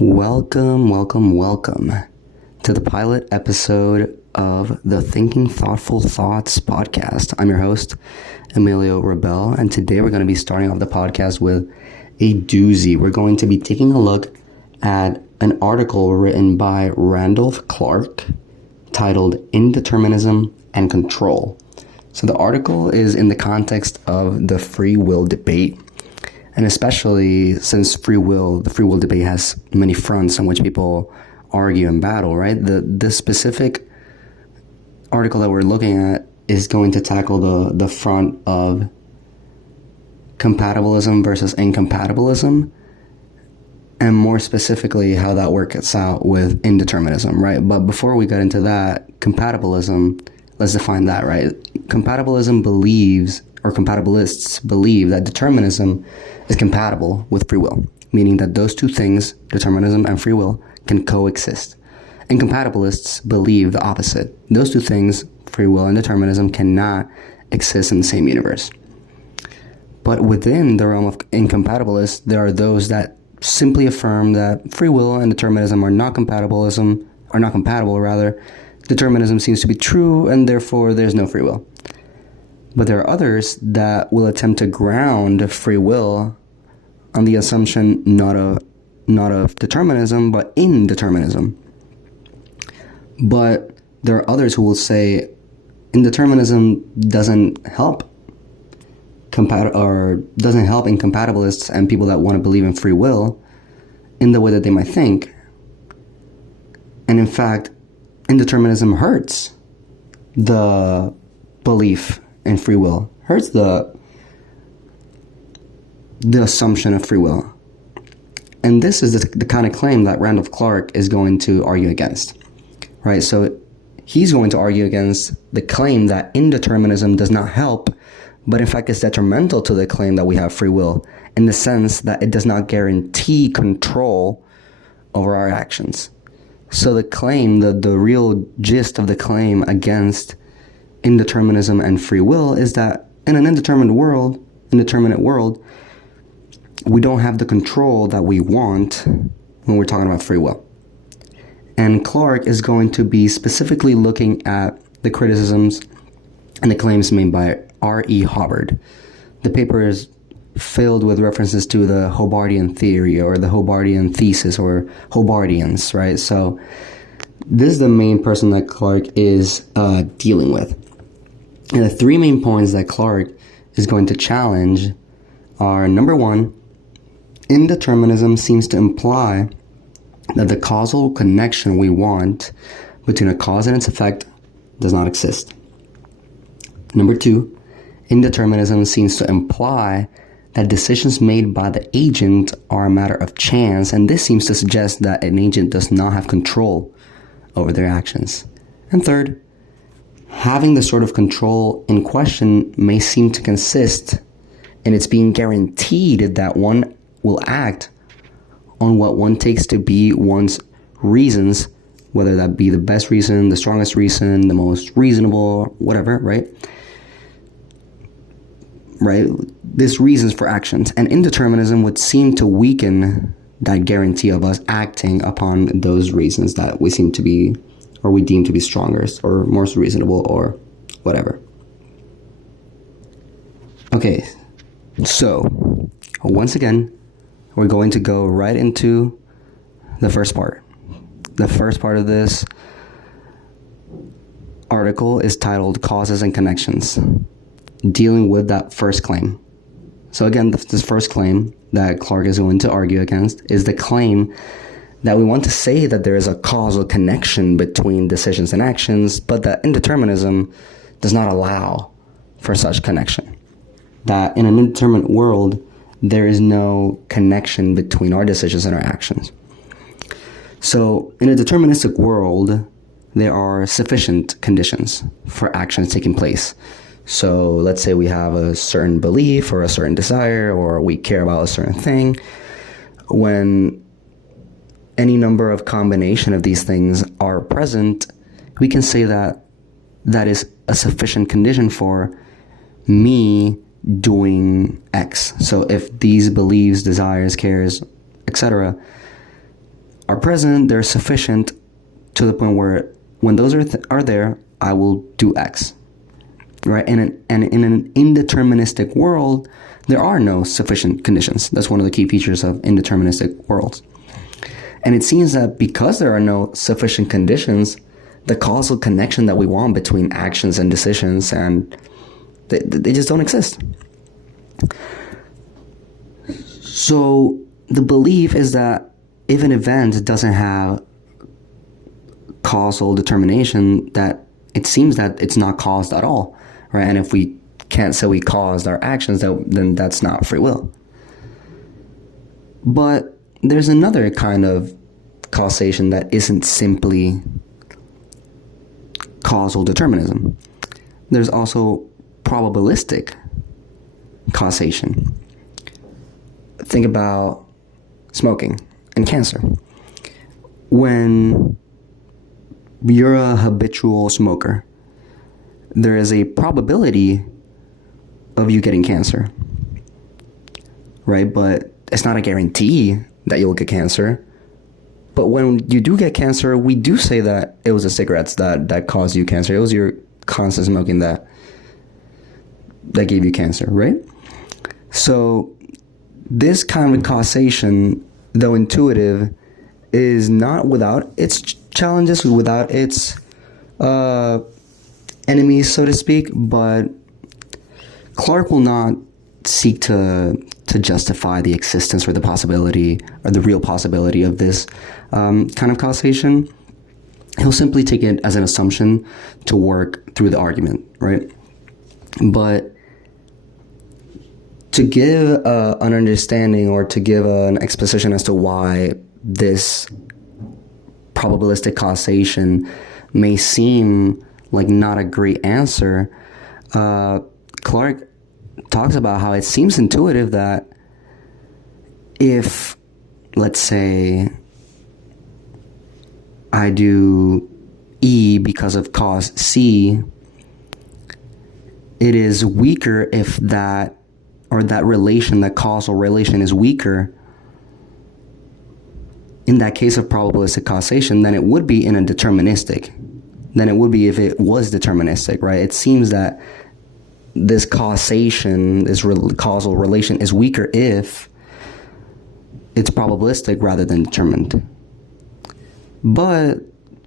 Welcome to the pilot episode of the Thinking Thoughtful Thoughts podcast. I'm your host, Emilio Rebel, and today we're going to be starting off the podcast with a doozy. We're going to be taking a look at an article written by Randolph Clarke titled Indeterminism and Control. So the article is in the context of the free will debate. And especially since the free will debate has many fronts on which people argue and battle, right? The specific article that we're looking at is going to tackle the front of compatibilism versus incompatibilism, and more specifically how that works out with indeterminism, right? But before we get into that, compatibilism, let's define that, right? Compatibilism believes, or compatibilists believe, that determinism is compatible with free will, meaning that those two things, determinism and free will, can coexist. Incompatibilists believe the opposite. Those two things, free will and determinism, cannot exist in the same universe. But within the realm of incompatibilists, there are those that simply affirm that free will and determinism are not compatible. Determinism seems to be true, and therefore there's no free will. But there are others that will attempt to ground free will on the assumption not of determinism, but indeterminism. But there are others who will say indeterminism doesn't help incompatibilists and people that want to believe in free will in the way that they might think. And in fact, indeterminism hurts the belief in free will, hurts the assumption of free will. And this is the kind of claim that Randolph Clarke is going to argue against, right? So he's going to argue against the claim that indeterminism does not help, but in fact is detrimental to the claim that we have free will, in the sense that it does not guarantee control over our actions. So the claim, the real gist of the claim against indeterminism and free will is that in an indeterminate world, we don't have the control that we want when we're talking about free will. And Clarke is going to be specifically looking at the criticisms and the claims made by R.E. Hubbard. The paper is filled with references to the Hobbardian theory or the Hobbardian thesis or Hobbardians, right? So this is the main person that Clarke is dealing with. And the three main points that Clarke is going to challenge are, number one, indeterminism seems to imply that the causal connection we want between a cause and its effect does not exist. Number two, indeterminism seems to imply that decisions made by the agent are a matter of chance, and this seems to suggest that an agent does not have control over their actions. And third, having the sort of control in question may seem to consist in its being guaranteed that one will act on what one takes to be one's reasons, whether that be the best reason, the strongest reason, the most reasonable, whatever, right? Right? This reasons for actions. And indeterminism would seem to weaken that guarantee of us acting upon those reasons that we seem to be, or we deem to be strongest or most reasonable or whatever. Okay, so once again, we're going to go right into the first part. The first part of this article is titled Causes and Connections, dealing with that first claim. So again, this first claim that Clarke is going to argue against is the claim that we want to say that there is a causal connection between decisions and actions, but that indeterminism does not allow for such connection. That in an indeterminate world, there is no connection between our decisions and our actions. So in a deterministic world, there are sufficient conditions for actions taking place. So let's say we have a certain belief or a certain desire, or we care about a certain thing. When any number of combination of these things are present, we can say that that is a sufficient condition for me doing X. So if these beliefs, desires, cares, etc., are present, they're sufficient to the point where when those are there, I will do X. Right? And in an indeterministic world, there are no sufficient conditions. That's one of the key features of indeterministic worlds. And it seems that because there are no sufficient conditions, the causal connection that we want between actions and decisions, and they just don't exist. So the belief is that if an event doesn't have causal determination, that it seems that it's not caused at all, right? And if we can't say we caused our actions, then that's not free will. But there's another kind of causation that isn't simply causal determinism. There's also probabilistic causation. Think about smoking and cancer. When you're a habitual smoker, there is a probability of you getting cancer, right? But it's not a guarantee that you'll get cancer. But when you do get cancer, we do say that it was the cigarettes that caused you cancer. It was your constant smoking that gave you cancer, right? So this kind of causation, though intuitive, is not without its challenges, without its enemies, so to speak. But Clarke will not seek to justify the existence or the possibility or the real possibility of this kind of causation. He'll simply take it as an assumption to work through the argument, right? But to give an understanding or to give an exposition as to why this probabilistic causation may seem like not a great answer, Clarke talks about how it seems intuitive that if, let's say, I do E because of cause C, it is weaker if that relation, that causal relation is weaker in that case of probabilistic causation than it would be in a deterministic, than it would be if it was deterministic, right? It seems that this causation, this causal relation is weaker if it's probabilistic rather than determined. But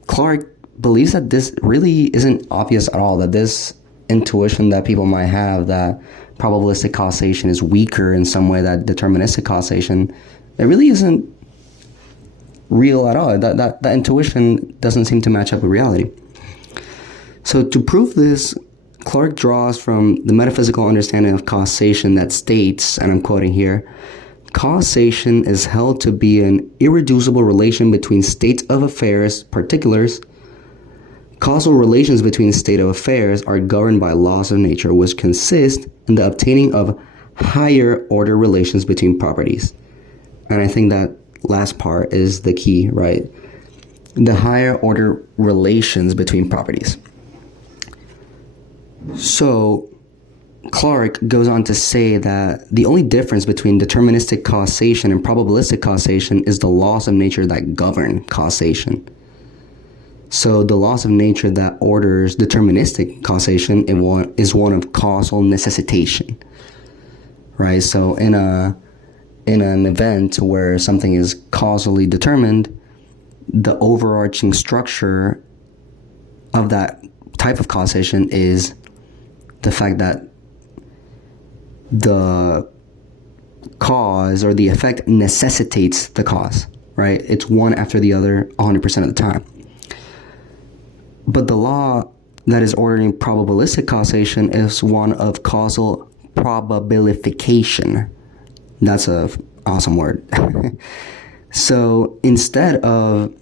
Clarke believes that this really isn't obvious at all, that this intuition that people might have that probabilistic causation is weaker in some way that deterministic causation, it really isn't real at all. That intuition doesn't seem to match up with reality. So to prove this, Clarke draws from the metaphysical understanding of causation that states, and I'm quoting here, causation is held to be an irreducible relation between states of affairs, particulars. Causal relations between state of affairs are governed by laws of nature, which consist in the obtaining of higher order relations between properties. And I think that last part is the key, right? The higher order relations between properties. So Clarke goes on to say that the only difference between deterministic causation and probabilistic causation is the laws of nature that govern causation. So the laws of nature that orders deterministic causation is one of causal necessitation, right? So in an event where something is causally determined, the overarching structure of that type of causation is the fact that the cause or the effect necessitates the cause, right? It's one after the other 100% of the time. But the law that is ordering probabilistic causation is one of causal probabilification. That's an awesome word. So instead of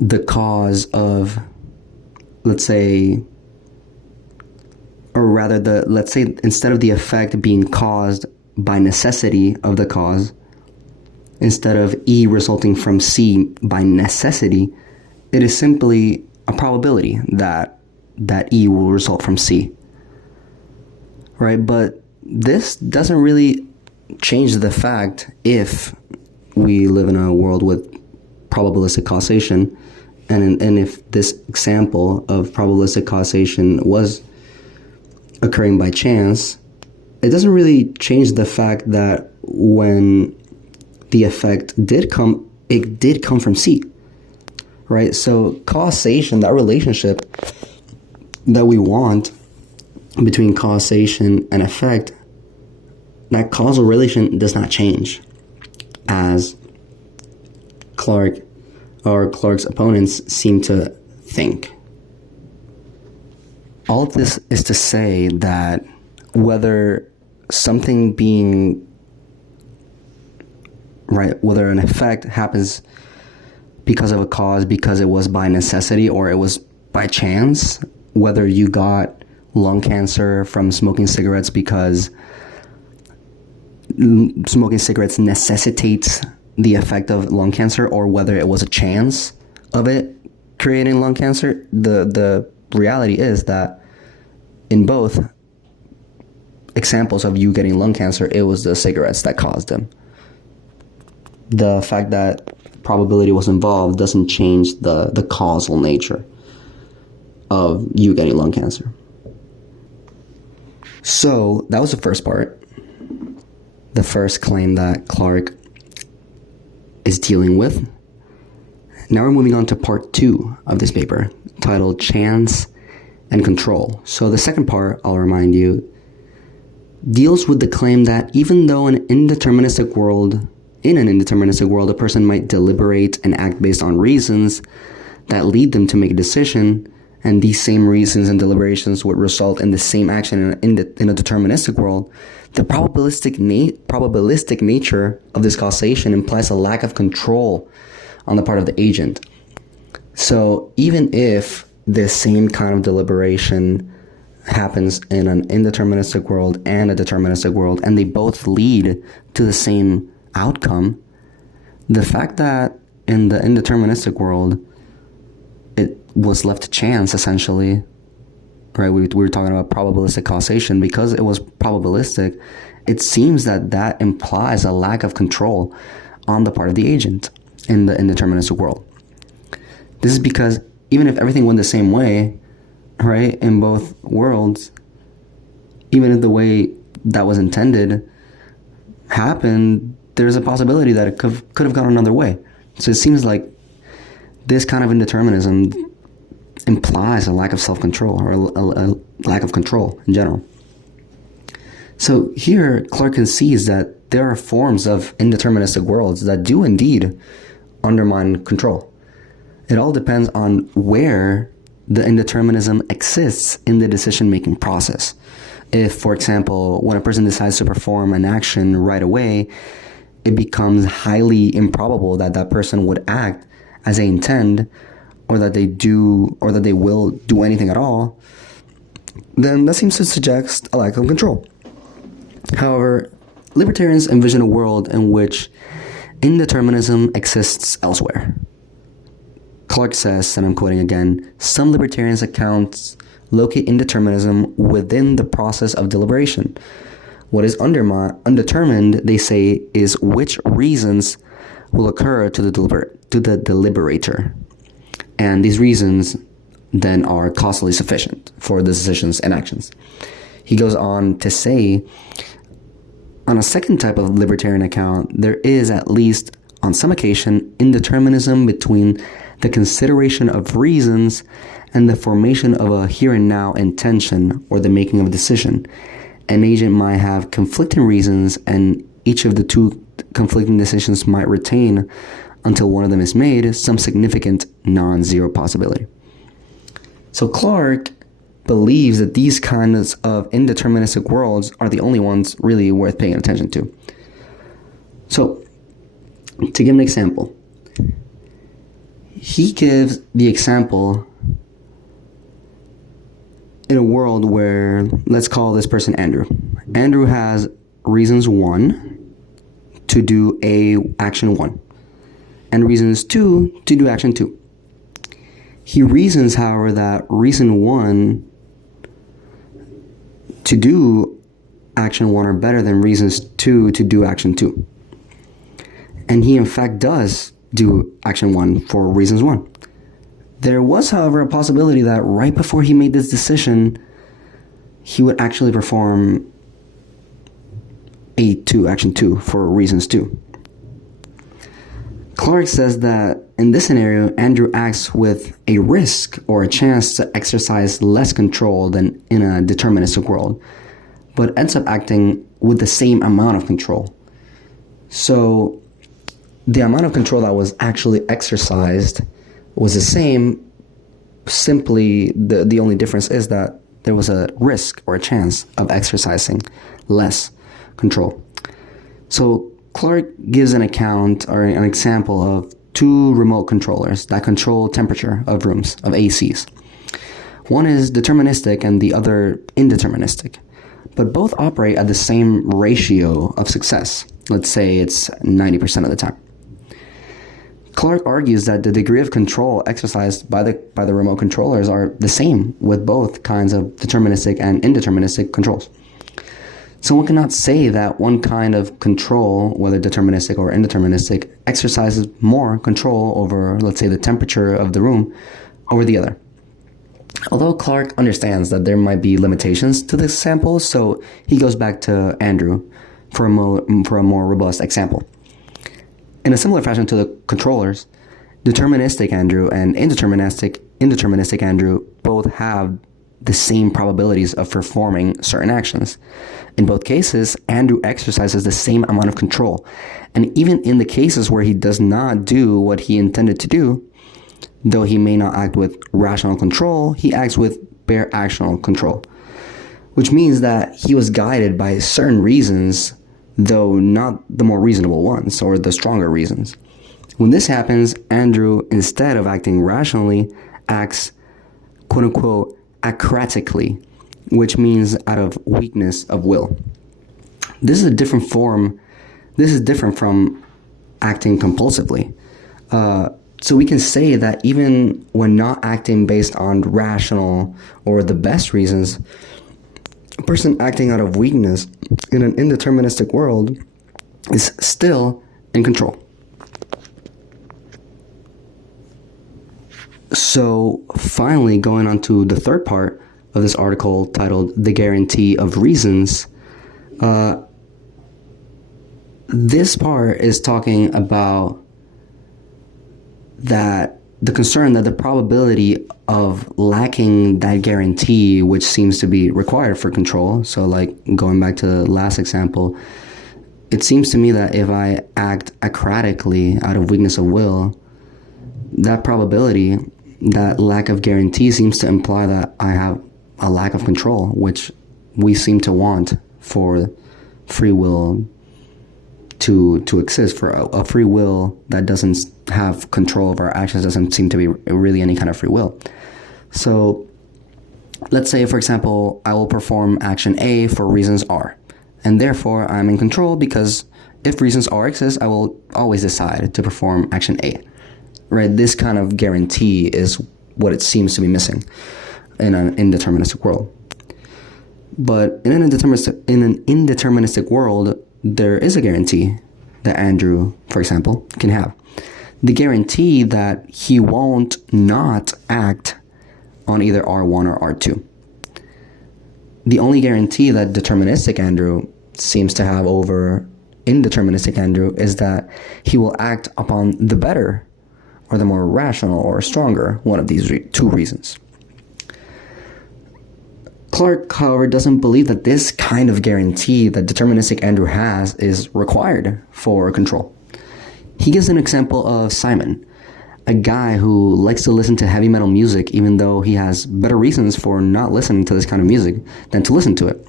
the cause of, let's say, or rather instead of the effect being caused by necessity of the cause, instead of E resulting from C by necessity, it is simply a probability that E will result from C, right? But this doesn't really change the fact if we live in a world with probabilistic causation, and if this example of probabilistic causation was occurring by chance, it doesn't really change the fact that when the effect did come, it did come from C, right? So causation, that relationship that we want between causation and effect, that causal relation does not change, as Clarke's opponents seem to think. All of this is to say that whether something being right, whether an effect happens because of a cause, because it was by necessity or it was by chance, whether you got lung cancer from smoking cigarettes because smoking cigarettes necessitates the effect of lung cancer, or whether it was a chance of it creating lung cancer, the reality is that in both examples of you getting lung cancer, it was the cigarettes that caused them. The fact that probability was involved doesn't change the causal nature of you getting lung cancer. So that was the first part, the first claim that Clarke is dealing with. Now we're moving on to part 2 of this paper, titled Chance and Control. So the second part, I'll remind you, deals with the claim that even though in an indeterministic world, a person might deliberate and act based on reasons that lead them to make a decision, and these same reasons and deliberations would result in the same action in a deterministic world, the probabilistic nature of this causation implies a lack of control on the part of the agent. So even if this same kind of deliberation happens in an indeterministic world and a deterministic world, and they both lead to the same outcome, the fact that in the indeterministic world it was left to chance, essentially, right? We were talking about probabilistic causation. Because it was probabilistic, it seems that implies a lack of control on the part of the agent in the indeterministic world. This is because even if everything went the same way, right, in both worlds, even if the way that was intended happened, there's a possibility that it could have gone another way. So it seems like this kind of indeterminism implies a lack of self-control, or a lack of control in general. So here, Clarke concedes that there are forms of indeterministic worlds that do indeed undermine control. It all depends on where the indeterminism exists in the decision-making process. If, for example, when a person decides to perform an action right away, it becomes highly improbable that that person would act as they intend, or that they do, or that they will do anything at all, then that seems to suggest a lack of control. However, libertarians envision a world in which indeterminism exists elsewhere. Clarke says, and I'm quoting again, some libertarians' accounts locate indeterminism within the process of deliberation. What is undetermined, they say, is which reasons will occur to the deliberator. And these reasons then are causally sufficient for the decisions and actions. He goes on to say, on a second type of libertarian account, there is, at least on some occasion, indeterminism between the consideration of reasons and the formation of a here and now intention, or the making of a decision. An agent might have conflicting reasons, and each of the two conflicting decisions might retain, until one of them is made, some significant non-zero possibility. So Clarke believes that these kinds of indeterministic worlds are the only ones really worth paying attention to. So, to give an example, he gives the example in a world where, let's call this person Andrew. Andrew has reasons 1 to do action 1, and reasons 2 to do action 2. He reasons, however, that reason 1 to do action 1 are better than reasons 2 to do action 2. And he in fact does do action 1 for reasons 1. There was, however, a possibility that right before he made this decision, he would actually perform action 2 for reasons 2. Clarke says that in this scenario, Andrew acts with a risk or a chance to exercise less control than in a deterministic world, but ends up acting with the same amount of control. So the amount of control that was actually exercised was the same, simply the only difference is that there was a risk or a chance of exercising less control. So Clarke gives an account or an example of 2 remote controllers that control temperature of rooms, of ACs. One is deterministic and the other indeterministic, but both operate at the same ratio of success. Let's say it's 90% of the time. Clarke argues that the degree of control exercised by the remote controllers are the same with both kinds of deterministic and indeterministic controls. So one cannot say that one kind of control, whether deterministic or indeterministic, exercises more control over, let's say, the temperature of the room over the other. Although Clarke understands that there might be limitations to this sample, so he goes back to Andrew for a more robust example. In a similar fashion to the controllers, deterministic Andrew and indeterministic Andrew both have the same probabilities of performing certain actions. In both cases, Andrew exercises the same amount of control, and even in the cases where he does not do what he intended to do, though he may not act with rational control, he acts with bare actional control, which means that he was guided by certain reasons, though not the more reasonable ones or the stronger reasons. When this happens, Andrew, instead of acting rationally, acts quote-unquote acratically, which means out of weakness of will. This is different from acting compulsively. So we can say that even when not acting based on rational or the best reasons, a person acting out of weakness in an indeterministic world is still in control. So finally, going on to the third part of this article titled The Guarantee of Reasons, this part is talking about that the concern that the probability of lacking that guarantee, which seems to be required for control. So like going back to the last example, it seems to me that if I act acratically out of weakness of will, that probability, that lack of guarantee seems to imply that I have a lack of control, which we seem to want for free will to exist. For a free will that doesn't have control of our actions doesn't seem to be really any kind of free will. So let's say, for example, I will perform action A for reasons R, and therefore I'm in control because if reasons R exist, I will always decide to perform action A. Right? This kind of guarantee is what it seems to be missing in an indeterministic world. But in an indeterministic world, there is a guarantee that Andrew, for example, can have. The guarantee that he won't not act on either R1 or R2. The only guarantee that deterministic Andrew seems to have over indeterministic Andrew is that he will act upon the better or the more rational or stronger one of these two reasons. Clarke, however, doesn't believe that this kind of guarantee that deterministic Andrew has is required for control. He gives an example of Simon, a guy who likes to listen to heavy metal music even though he has better reasons for not listening to this kind of music than to listen to it.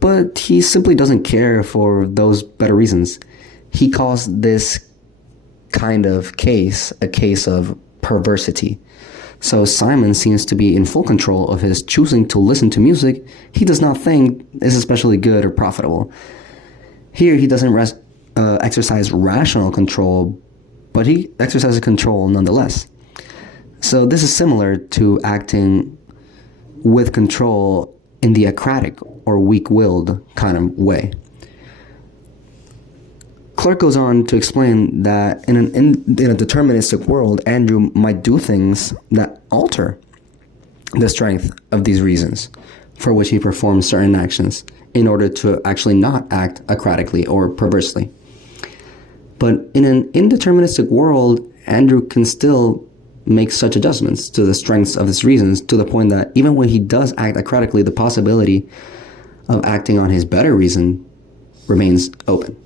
But he simply doesn't care for those better reasons. He calls this kind of case a case of perversity. So Simon seems to be in full control of his choosing to listen to music he does not think is especially good or profitable. Here he doesn't exercise rational control, but he exercises control nonetheless. So this is similar to acting with control in the acratic or weak-willed kind of way. Clarke goes on to explain that in a deterministic world, Andrew might do things that alter the strength of these reasons for which he performs certain actions in order to actually not act acratically or perversely. But in an indeterministic world, Andrew can still make such adjustments to the strengths of his reasons to the point that even when he does act acratically, the possibility of acting on his better reason remains open.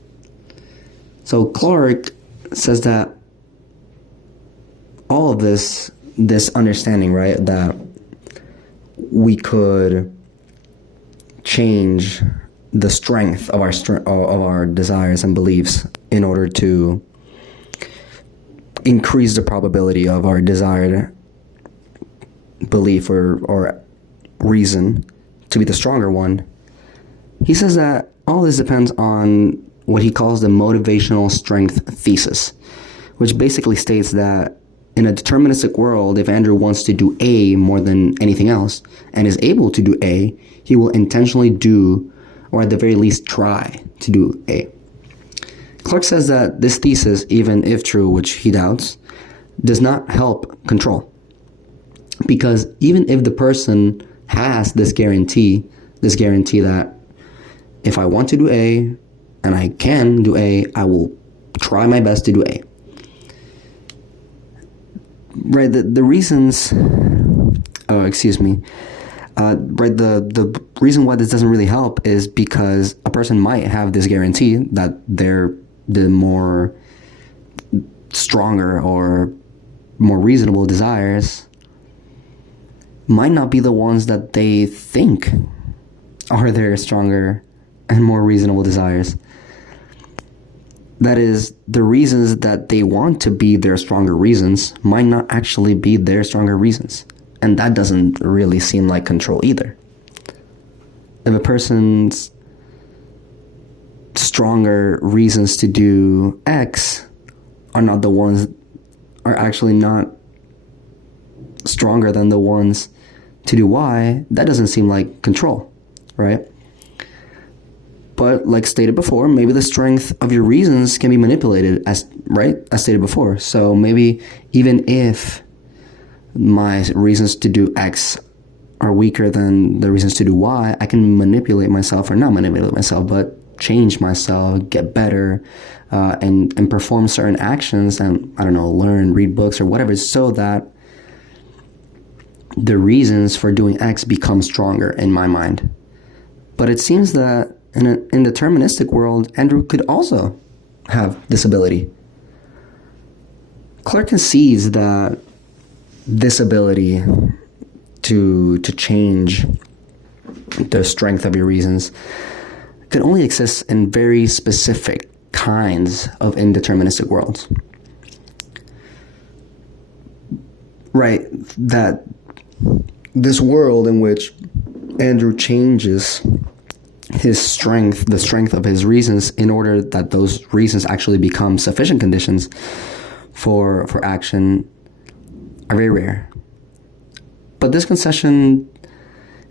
So Clarke says that all of this understanding, right, that we could change the strength of our desires and beliefs in order to increase the probability of our desired belief or reason to be the stronger one. He says that all this depends on what he calls the motivational strength thesis, which basically states that in a deterministic world, if Andrew wants to do A more than anything else and is able to do A, he will intentionally do, or at the very least try to do A. Clarke says that this thesis, even if true, which he doubts, does not help control. Because even if the person has this guarantee that if I want to do A and I can do A, I will try my best to do A. Right, the reasons, the reason why this doesn't really help is because a person might have this guarantee that they're the more stronger or more reasonable desires might not be the ones that they think are their stronger and more reasonable desires. That is, the reasons that they want to be their stronger reasons might not actually be their stronger reasons. And that doesn't really seem like control either. If a person's stronger reasons to do X are actually not stronger than the ones to do Y, that doesn't seem like control, right? But like stated before, maybe the strength of your reasons can be manipulated, as stated before. So maybe even if my reasons to do X are weaker than the reasons to do Y, I can manipulate myself, or not manipulate myself, but change myself, get better, and perform certain actions and, learn, read books or whatever, so that the reasons for doing X become stronger in my mind. But it seems that in an indeterministic world, Andrew could also have this ability. Clarke concedes that this ability to change the strength of your reasons could only exist in very specific kinds of indeterministic worlds. Right, that this world in which Andrew changes his strength, the strength of his reasons, in order that those reasons actually become sufficient conditions for action, are very rare. But this concession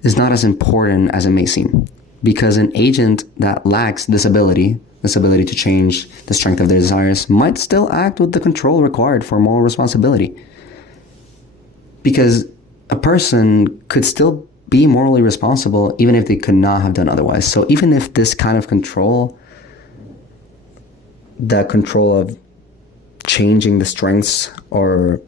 is not as important as it may seem, because an agent that lacks this ability to change the strength of their desires, might still act with the control required for moral responsibility. Because a person could still be morally responsible even if they could not have done otherwise. So even if this kind of control, the control of changing the strengths or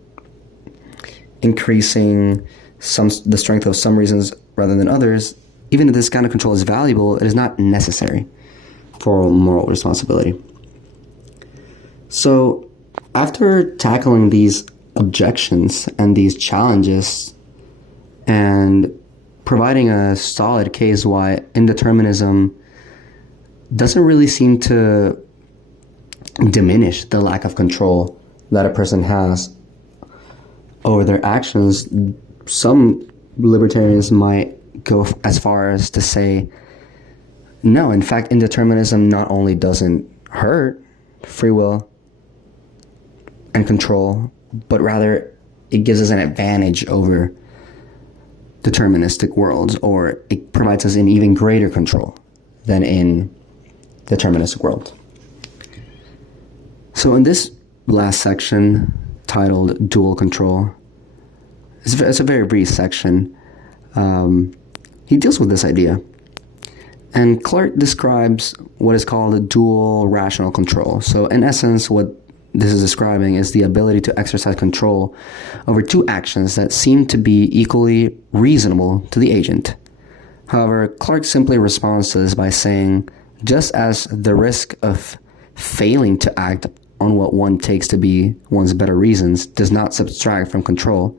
increasing the strength of some reasons rather than others, even if this kind of control is valuable, it is not necessary for moral responsibility. So after tackling these objections and these challenges and providing a solid case why indeterminism doesn't really seem to diminish the lack of control that a person has over their actions, some libertarians might go as far as to say, no, in fact, indeterminism not only doesn't hurt free will and control, but rather it gives us an advantage over deterministic worlds, or it provides us an even greater control than in deterministic worlds. So in this last section, titled Dual Control, it's a very brief section. He deals with this idea. And Clarke describes what is called a dual rational control. So in essence, what this is describing is the ability to exercise control over two actions that seem to be equally reasonable to the agent. However, Clarke simply responds to this by saying, just as the risk of failing to act on what one takes to be one's better reasons does not subtract from control,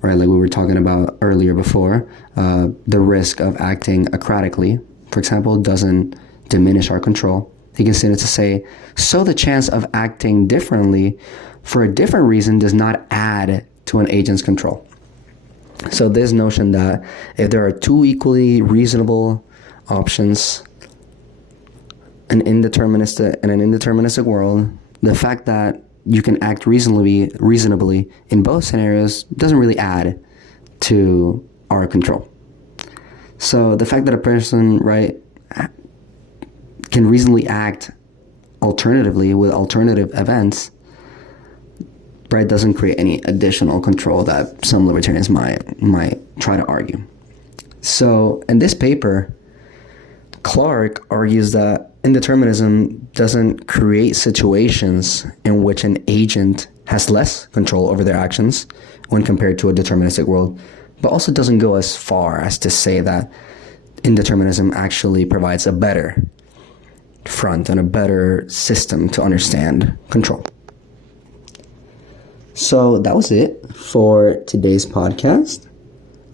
right, like we were talking about earlier before, the risk of acting acratically, for example, doesn't diminish our control. He continues to say, so the chance of acting differently for a different reason does not add to an agent's control. So this notion that if there are two equally reasonable options in an indeterministic world, the fact that you can act reasonably in both scenarios doesn't really add to our control. So the fact that a person, right, can reasonably act alternatively with alternative events, right, doesn't create any additional control that some libertarians might try to argue. So in this paper, Clarke argues that indeterminism doesn't create situations in which an agent has less control over their actions when compared to a deterministic world, but also doesn't go as far as to say that indeterminism actually provides a better front and a better system to understand control. So that was it for today's podcast.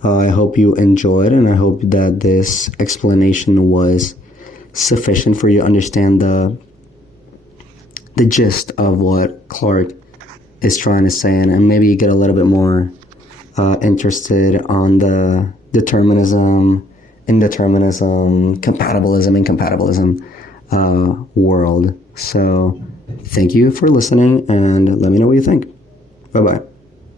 I hope you enjoyed, and I hope that this explanation was sufficient for you to understand the gist of what Clarke is trying to say, and maybe get a little bit more interested on the determinism, indeterminism, compatibilism, incompatibilism world. So thank you for listening, and let me know what you think. Bye-bye.